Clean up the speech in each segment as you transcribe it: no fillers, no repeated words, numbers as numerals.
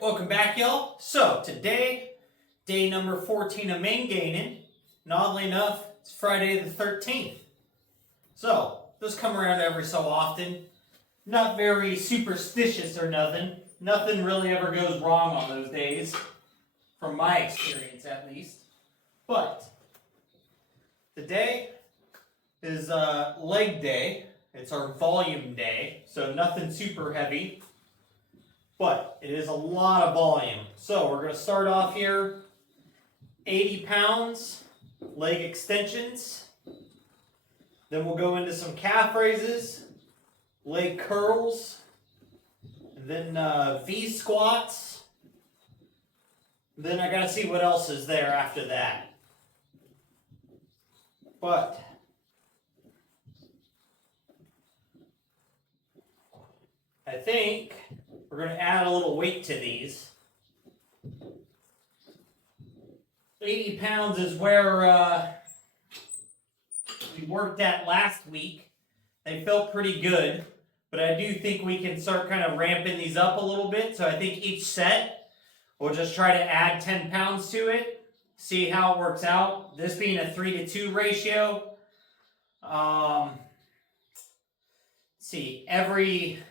welcome back, y'all. So, today, day number 14 of main gaining. And oddly enough, it's Friday the 13th. So, those come around every so often. Not very superstitious or nothing. Nothing really ever goes wrong on those days. From my experience, at least. But, today is leg day. It's our volume day. So, nothing super heavy. But it is a lot of volume. So we're going to start off here, 80 pounds, leg extensions. Then we'll go into some calf raises, leg curls, and then V squats. Then I got to see what else is there after that. But I think we're going to add a little weight to these. 80 pounds is where we worked at last week. They felt pretty good, but I do think we can start kind of ramping these up a little bit. So I think each set, we'll just try to add 10 pounds to it, see how it works out. This being a 3-to-2 ratio. See, every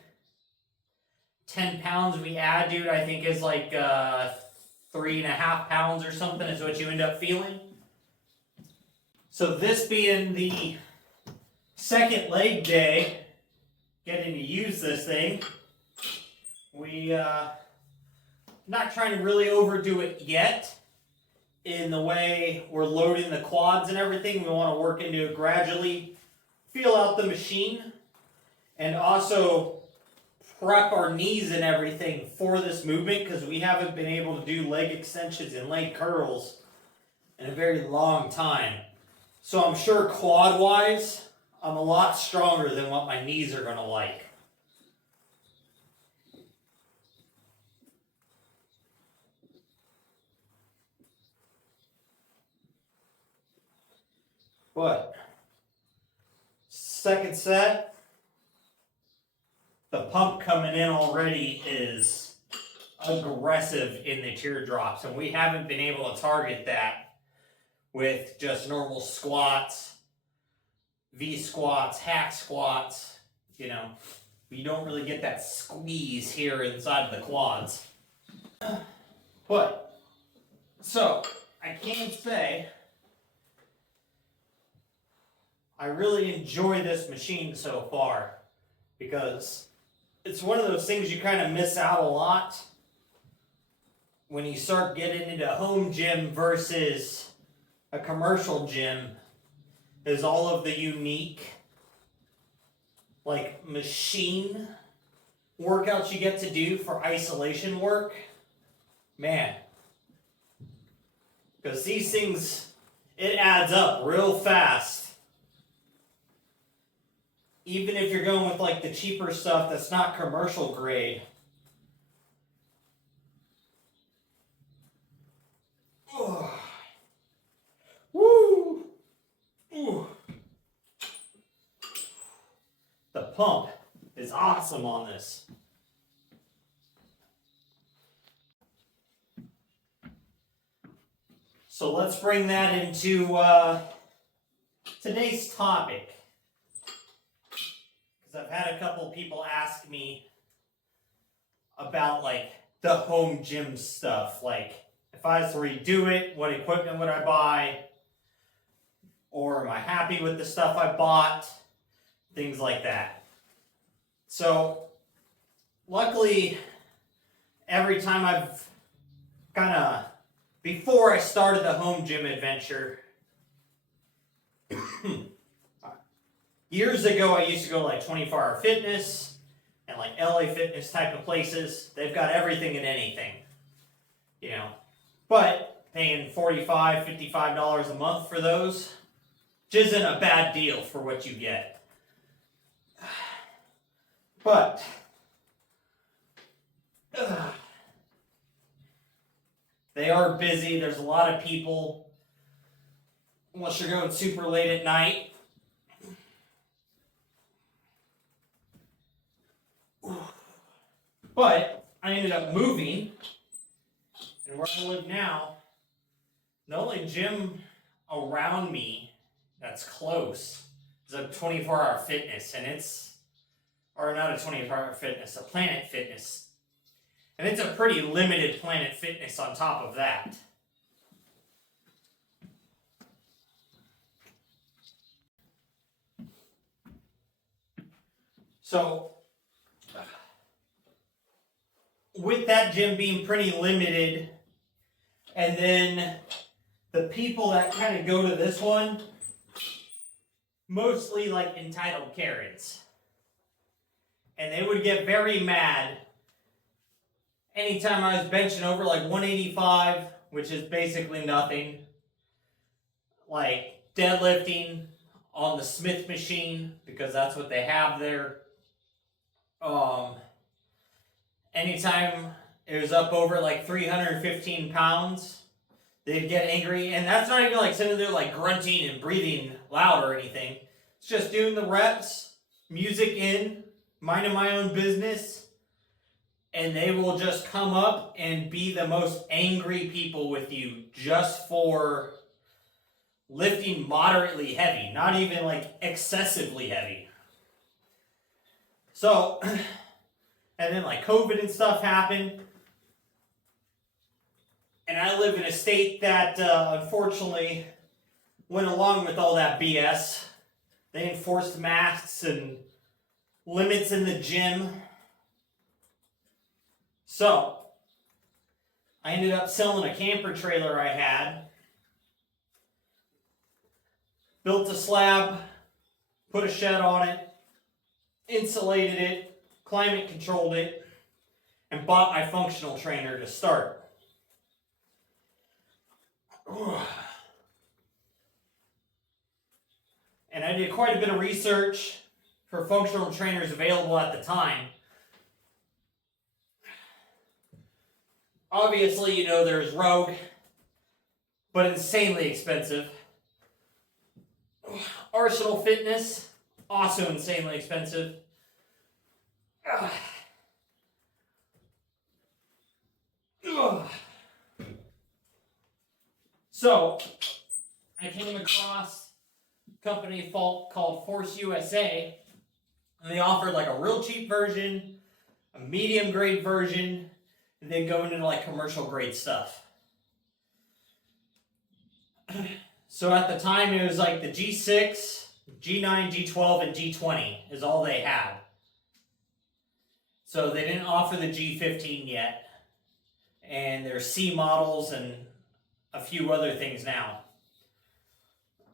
10 pounds we add, dude, I think is like 3.5 pounds or something is what you end up feeling. So this being the second leg day, getting to use this thing, we not trying to really overdo it yet in the way we're loading the quads and everything. We want to work into it gradually, feel out the machine, and also prep our knees and everything for this movement because we haven't been able to do leg extensions and leg curls in a very long time. So I'm sure quad wise, I'm a lot stronger than what my knees are going to like. But second set, the pump coming in already is aggressive in the teardrops, and we haven't been able to target that with just normal squats, V squats, hack squats. You know, we don't really get that squeeze here inside of the quads. But, so, I can say I really enjoy this machine so far because it's one of those things you kind of miss out a lot when you start getting into home gym versus a commercial gym, is all of the unique like machine workouts you get to do for isolation work. Man, because these things, it adds up real fast. Even if you're going with like the cheaper stuff that's not commercial grade. Oh. Woo! Ooh. The pump is awesome on this. So let's bring that into today's topic. I've had a couple people ask me about like the home gym stuff, like if I was to redo it, what equipment would I buy, or am I happy with the stuff I bought, things like that. So luckily, every time I've kind of, before I started the home gym adventure, years ago, I used to go to like 24-hour fitness and like LA Fitness type of places. They've got everything and anything, you know. But paying $45, $55 a month for those just isn't a bad deal for what you get. But they are busy. There's a lot of people, unless you're going super late at night. But I ended up moving And where I live now, the only gym around me that's close is a 24-hour fitness, and or not a 24-hour fitness, a Planet Fitness. And it's a pretty limited Planet Fitness on top of that. So, with that gym being pretty limited, and then the people that kind of go to this one, mostly like entitled Karens. And they would get very mad anytime I was benching over like 185, which is basically nothing, like deadlifting on the Smith machine, because that's what they have there. Anytime it was up over like 315 pounds, they'd get angry. And that's not even like sitting there like grunting and breathing loud or anything. It's just doing the reps, music in, minding my own business. And they will just come up and be the most angry people with you just for lifting moderately heavy, not even like excessively heavy. So, and then like COVID and stuff happened. And I live in a state that unfortunately went along with all that BS. They enforced masks and limits in the gym. So, I ended up selling a camper trailer I had. Built a slab, put a shed on it, insulated it, climate controlled it, and bought my functional trainer to start. And I did quite a bit of research for functional trainers available at the time. Obviously, you know, there's Rogue, but insanely expensive. Arsenal Fitness, also insanely expensive. So, I came across a company called Force USA, and they offered like a real cheap version, a medium grade version, and then go into like commercial grade stuff. So at the time it was like the G6, G9, G12, and G20 is all they had. So they didn't offer the G15 yet. And there's C models and a few other things now.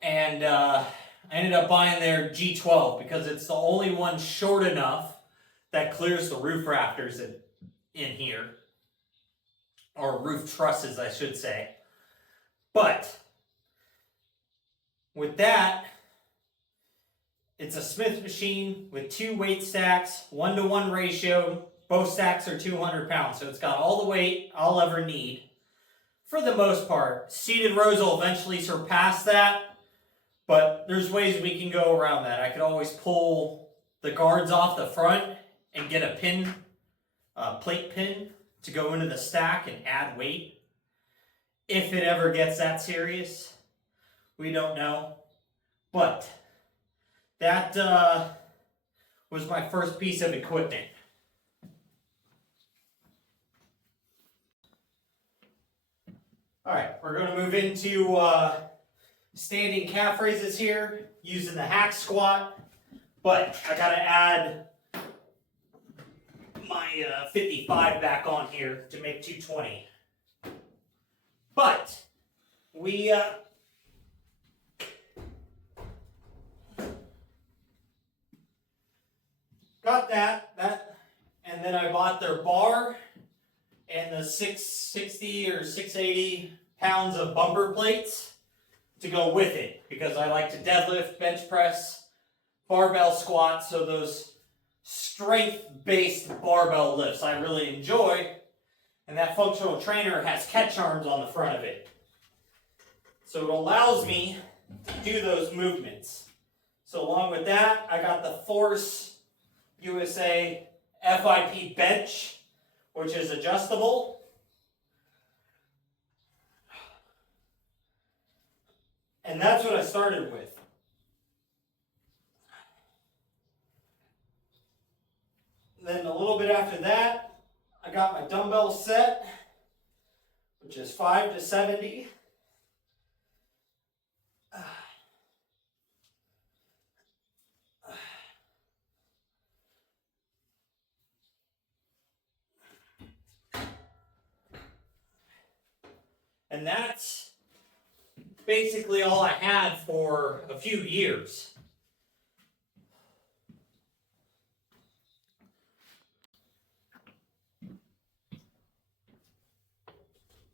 And I ended up buying their G12 because it's the only one short enough that clears the roof rafters in here. Or roof trusses, I should say. But with that, it's a Smith machine with 2 weight stacks, 1-to-1 ratio. Both stacks are 200 pounds, so it's got all the weight I'll ever need. For the most part, seated rows will eventually surpass that, but there's ways we can go around that. I could always pull the guards off the front and get a pin, plate pin, to go into the stack and add weight. If it ever gets that serious, we don't know. But that was my first piece of equipment. Alright, we're going to move into standing calf raises here, using the hack squat, but I got to add my 55 back on here to make 220. But we got that, and then I bought their bar and the 660 or 680 pounds of bumper plates to go with it, because I like to deadlift, bench press, barbell squat, so those strength-based barbell lifts I really enjoy, and that functional trainer has catch arms on the front of it. So it allows me to do those movements. So along with that, I got the Force USA FIP bench, which is adjustable. And that's what I started with. Then a little bit after that, I got my dumbbell set, which is 5 to 70. And that's basically all I had for a few years.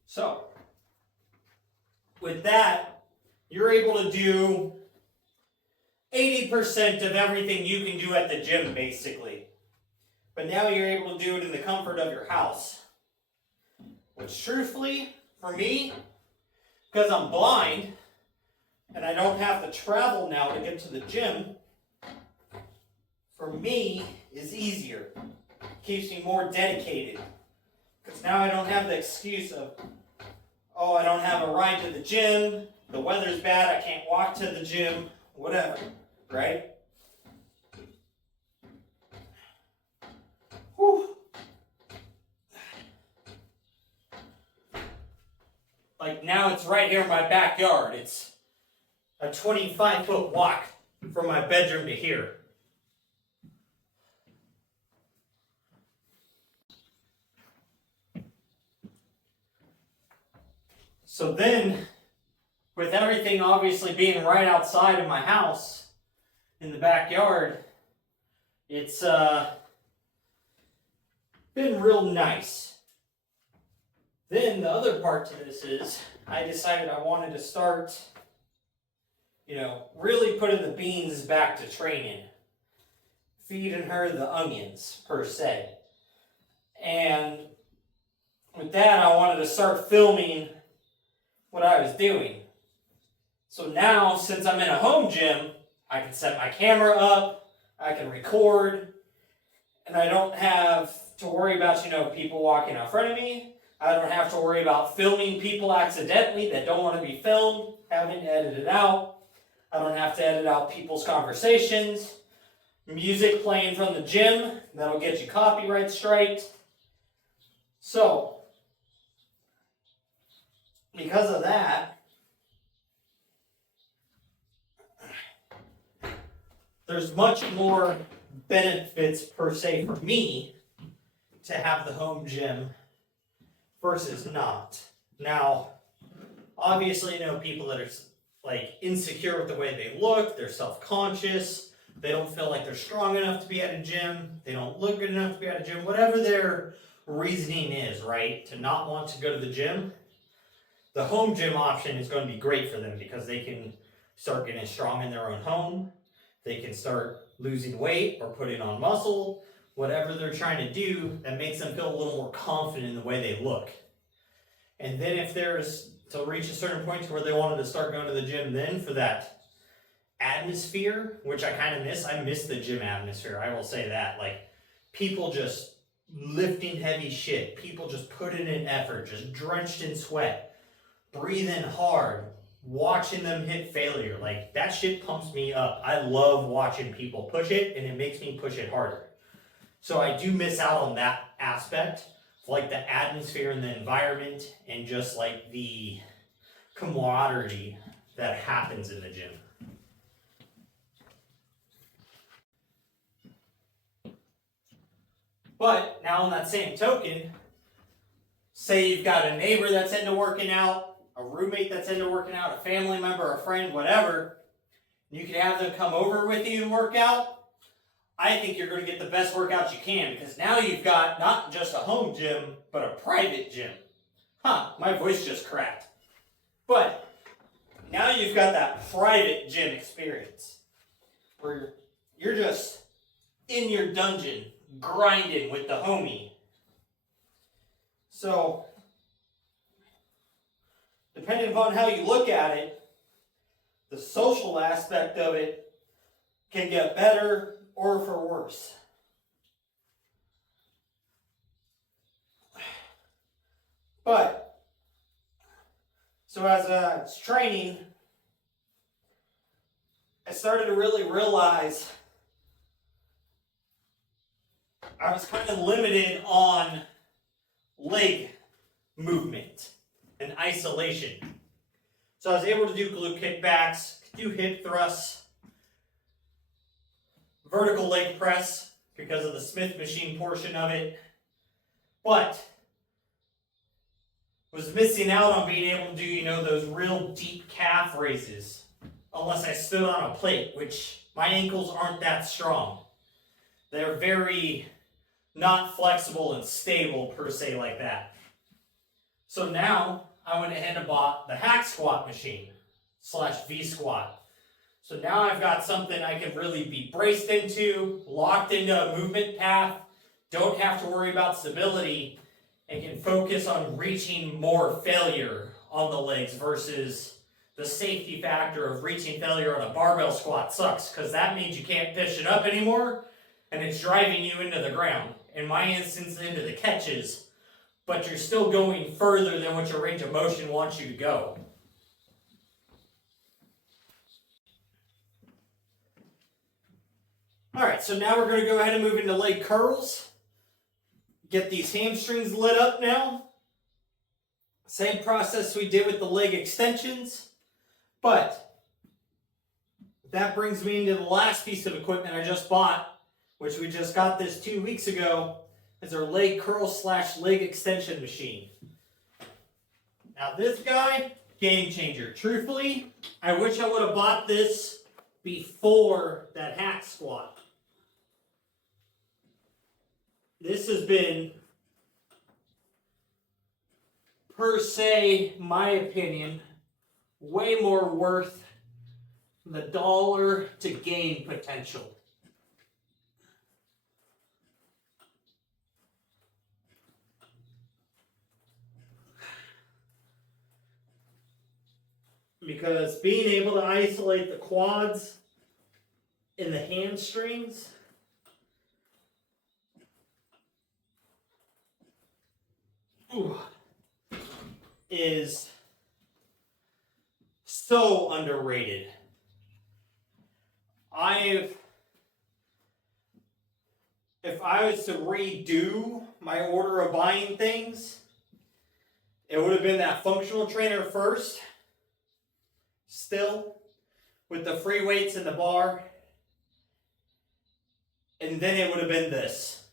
So, with that, you're able to do 80% of everything you can do at the gym, basically. But now you're able to do it in the comfort of your house. Which, truthfully, for me, because I'm blind, and I don't have to travel now to get to the gym, for me, is easier. Keeps me more dedicated. Because now I don't have the excuse of, oh, I don't have a ride to the gym, the weather's bad, I can't walk to the gym, whatever, right? Whew. Like now it's right here in my backyard. It's a 25-foot walk from my bedroom to here. So then, with everything obviously being right outside of my house, in the backyard, it's been real nice. Then the other part to this is, I decided I wanted to start, really putting the beans back to training. Feeding her the onions, per se. And with that, I wanted to start filming what I was doing. So now, since I'm in a home gym, I can set my camera up, I can record, and I don't have to worry about, people walking in front of me. I don't have to worry about filming people accidentally that don't want to be filmed, having to edit it out. I don't have to edit out people's conversations. Music playing from the gym, that'll get you copyright striked. So, because of that, there's much more benefits per se for me to have the home gym versus not. Now, obviously, people that are like insecure with the way they look, they're self-conscious, they don't feel like they're strong enough to be at a gym, they don't look good enough to be at a gym, whatever their reasoning is, right, to not want to go to the gym, the home gym option is going to be great for them because they can start getting strong in their own home, they can start losing weight or putting on muscle, whatever they're trying to do that makes them feel a little more confident in the way they look. And then if there's to reach a certain point to where they wanted to start going to the gym then for that atmosphere, which I kind of miss. I miss the gym atmosphere, I will say that. Like, people just lifting heavy shit, people just putting in effort, just drenched in sweat, breathing hard, watching them hit failure. Like, that shit pumps me up. I love watching people push it, and it makes me push it harder. So I do miss out on that aspect, like the atmosphere and the environment, and just like the camaraderie that happens in the gym. But now on that same token, say you've got a neighbor that's into working out, a roommate that's into working out, a family member, a friend, whatever, and you can have them come over with you and work out. I think you're going to get the best workouts you can, because now you've got not just a home gym, but a private gym. My voice just cracked. But now you've got that private gym experience where you're just in your dungeon grinding with the homie. So, depending upon how you look at it, the social aspect of it can get better or for worse. But, so as it's training, I started to really realize I was kind of limited on leg movement and isolation. So I was able to do glute kickbacks, do hip thrusts, vertical leg press because of the Smith machine portion of it, but was missing out on being able to do, you know, those real deep calf raises unless I stood on a plate, which my ankles aren't that strong. They're very not flexible and stable per se like that. So now I went ahead and bought the hack squat machine / V squat. So now I've got something I can really be braced into, locked into a movement path, don't have to worry about stability, and can focus on reaching more failure on the legs versus the safety factor of reaching failure on a barbell squat sucks because that means you can't push it up anymore and it's driving you into the ground. In my instance, into the catches, but you're still going further than what your range of motion wants you to go. Alright, so now we're going to go ahead and move into leg curls. Get these hamstrings lit up now. Same process we did with the leg extensions, but that brings me into the last piece of equipment I just bought, which we just got this 2 weeks ago, is our leg curl / leg extension machine. Now this guy, game changer. Truthfully, I wish I would have bought this before that hack squat. This has been, per se, my opinion, way more worth the dollar to gain potential. Because being able to isolate the quads and the hamstrings is so underrated. If I was to redo my order of buying things, it would have been that functional trainer first, still, with the free weights in the bar, and then it would have been this.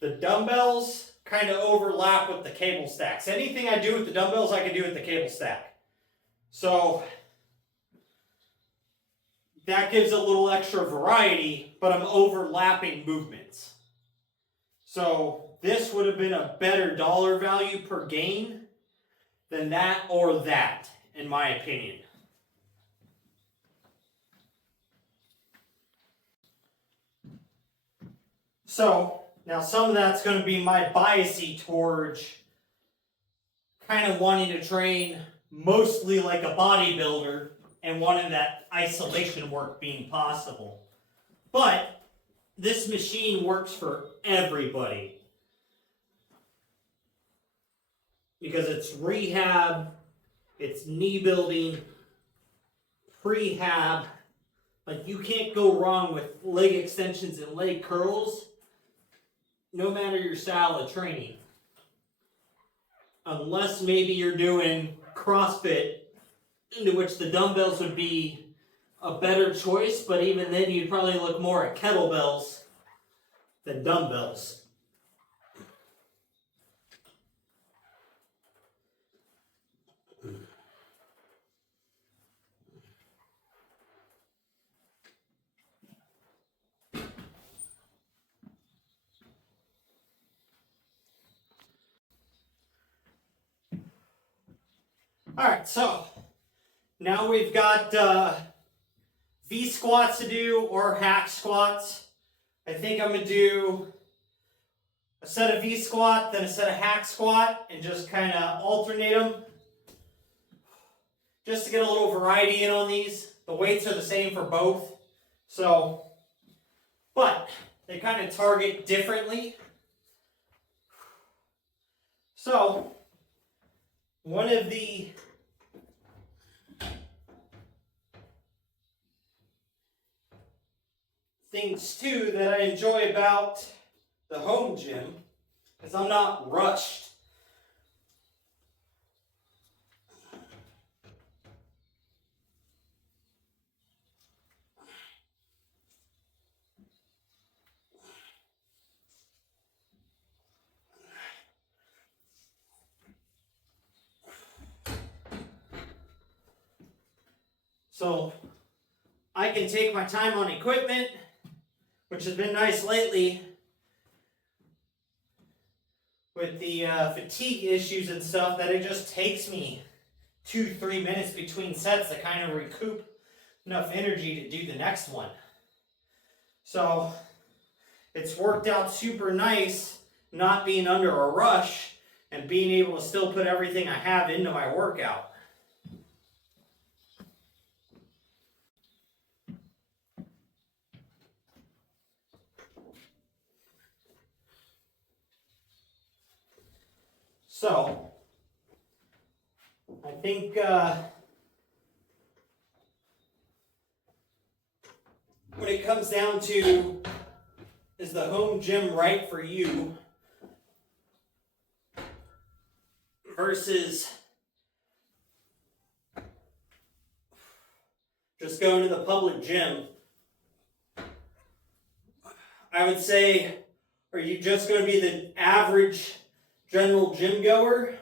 The dumbbells kind of overlap with the cable stacks. Anything I do with the dumbbells, I can do with the cable stack. So that gives a little extra variety, but I'm overlapping movements. So this would have been a better dollar value per gain than that or that, in my opinion. So now some of that's going to be my biasy towards kind of wanting to train mostly like a bodybuilder and wanting that isolation work being possible. But this machine works for everybody because it's rehab, it's knee building, prehab. Like, you can't go wrong with leg extensions and leg curls no matter your style of training. Unless maybe you're doing CrossFit, into which the dumbbells would be a better choice, but even then you'd probably look more at kettlebells than dumbbells. Alright, so now we've got V squats to do or hack squats. I think I'm going to do a set of V squat, then a set of hack squat, and just kind of alternate them. Just to get a little variety in on these. The weights are the same for both. So, but they kind of target differently. So, one of the things too that I enjoy about the home gym is I'm not rushed. So I can take my time on equipment, which has been nice lately with the fatigue issues and stuff, that it just takes me 2-3 minutes between sets to kind of recoup enough energy to do the next one. So it's worked out super nice not being under a rush and being able to still put everything I have into my workout. So I think when it comes down to, is the home gym right for you versus just going to the public gym, I would say, are you just going to be the average general gym goer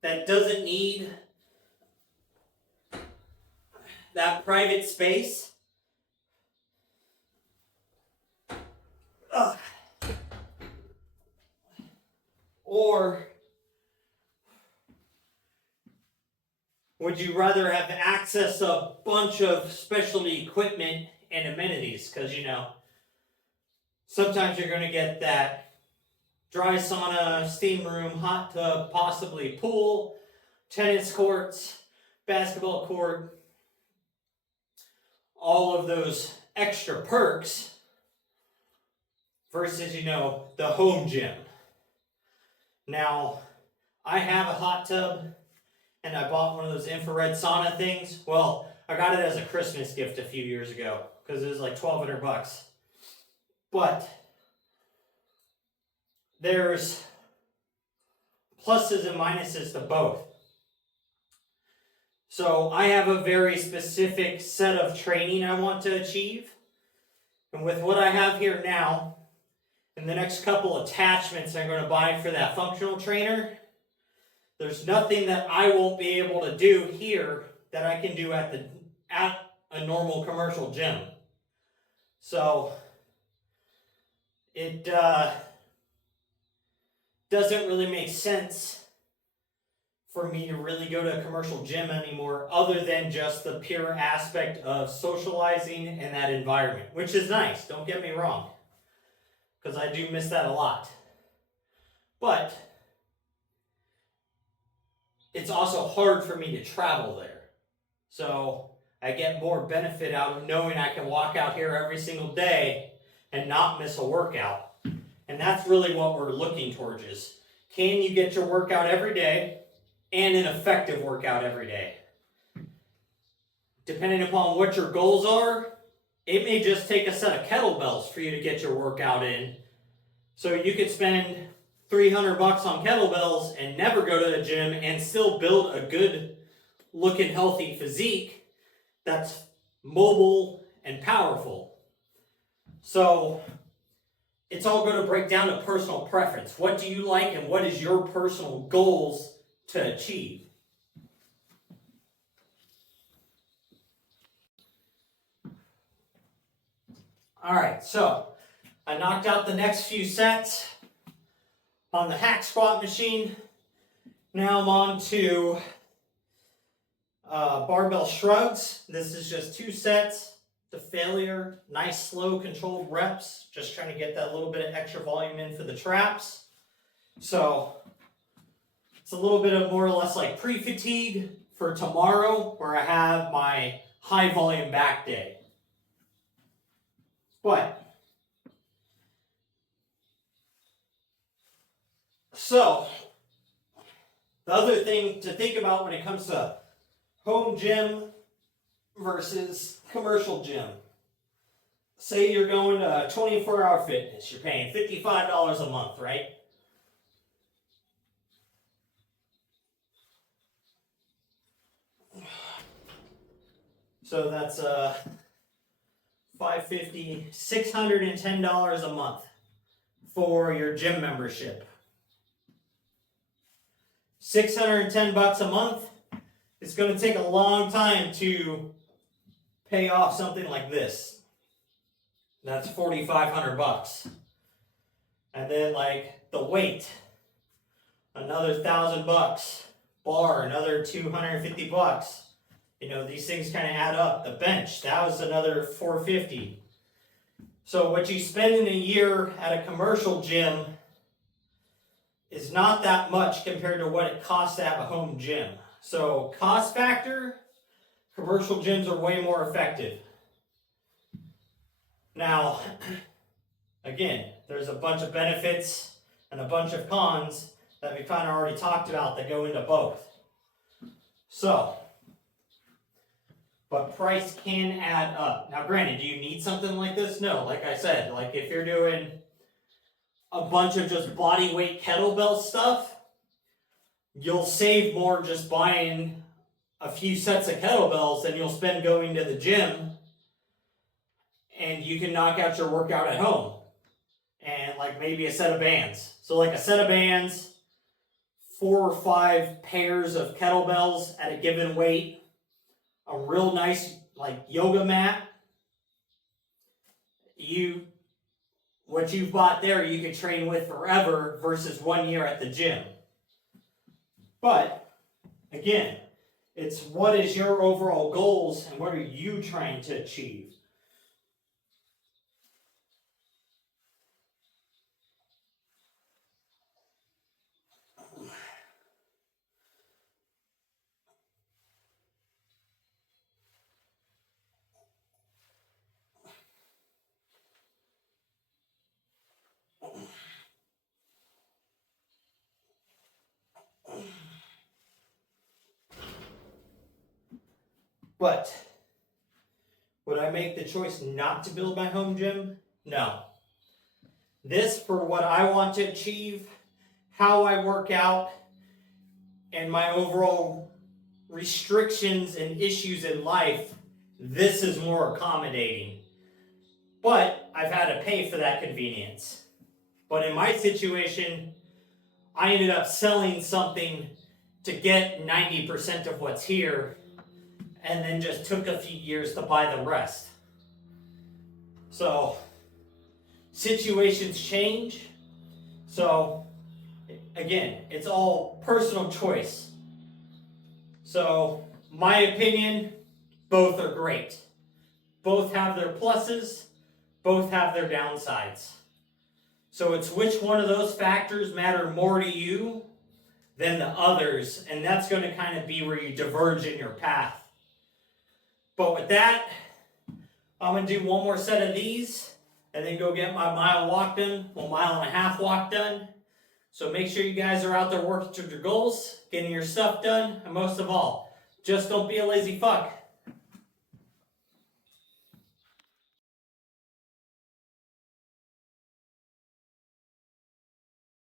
that doesn't need that private space? Or would you rather have access to a bunch of specialty equipment and amenities? Because, you know, sometimes you're going to get that dry sauna, steam room, hot tub, possibly pool, tennis courts, basketball court, all of those extra perks versus, you know, the home gym. Now, I have a hot tub and I bought one of those infrared sauna things. Well, I got it as a Christmas gift a few years ago because it was like $1,200. But there's pluses and minuses to both. So I have a very specific set of training I want to achieve. And with what I have here now, and the next couple attachments I'm going to buy for that functional trainer, there's nothing that I won't be able to do here that I can do at a normal commercial gym. So it doesn't really make sense for me to really go to a commercial gym anymore, other than just the pure aspect of socializing and that environment, which is nice, don't get me wrong, because I do miss that a lot. But it's also hard for me to travel there. So I get more benefit out of knowing I can walk out here every single day and not miss a workout. And that's really what we're looking towards is, can you get your workout every day and an effective workout every day? Depending upon what your goals are, it may just take a set of kettlebells for you to get your workout in. So you could spend $300 on kettlebells and never go to the gym and still build a good looking healthy physique that's mobile and powerful. So it's all going to break down to personal preference. What do you like and what is your personal goals to achieve? Alright, so I knocked out the next few sets on the hack squat machine. Now I'm on to barbell shrugs. This is just 2 sets to failure. Nice, slow, controlled reps. Just trying to get that little bit of extra volume in for the traps. So it's a little bit of more or less like pre-fatigue for tomorrow, where I have my high volume back day. But so the other thing to think about when it comes to home gym versus commercial gym. Say you're going to 24-hour fitness. You're paying $55 a month, right? So that's $550, $610 a month for your gym membership. 610 bucks a month. It's going to take a long time to pay off something like this. That's 4,500 bucks. And then like the weight, another 1,000 bucks. Bar, another 250 bucks. You know, these things kind of add up. The bench, that was another 450. So what you spend in a year at a commercial gym is not that much compared to what it costs to have a home gym. So cost factor, commercial gyms are way more effective. Now, again, there's a bunch of benefits and a bunch of cons that we kind of already talked about that go into both. So, but price can add up. Now granted, do you need something like this? No, like I said, like if you're doing a bunch of just body weight kettlebell stuff, you'll save more just buying a few sets of kettlebells than you'll spend going to the gym, and you can knock out your workout at home. And like maybe a set of bands. So like a set of bands, 4 or 5 pairs of kettlebells at a given weight, a real nice like yoga mat. What you've bought there, you could train with forever versus 1 year at the gym. But again, it's what is your overall goals and what are you trying to achieve? But would I make the choice not to build my home gym? No. This, for what I want to achieve, how I work out, and my overall restrictions and issues in life, this is more accommodating. But I've had to pay for that convenience. But in my situation, I ended up selling something to get 90% of what's here, and then just took a few years to buy the rest. So, situations change. So, again, it's all personal choice. So, my opinion, both are great. Both have their pluses, both have their downsides. So it's which one of those factors matter more to you than the others, and that's going to kind of be where you diverge in your path. But with that, I'm going to do one more set of these and then go get my mile walk done, 1.5 mile walk done. So make sure you guys are out there working towards your goals, getting your stuff done, and most of all, just don't be a lazy fuck.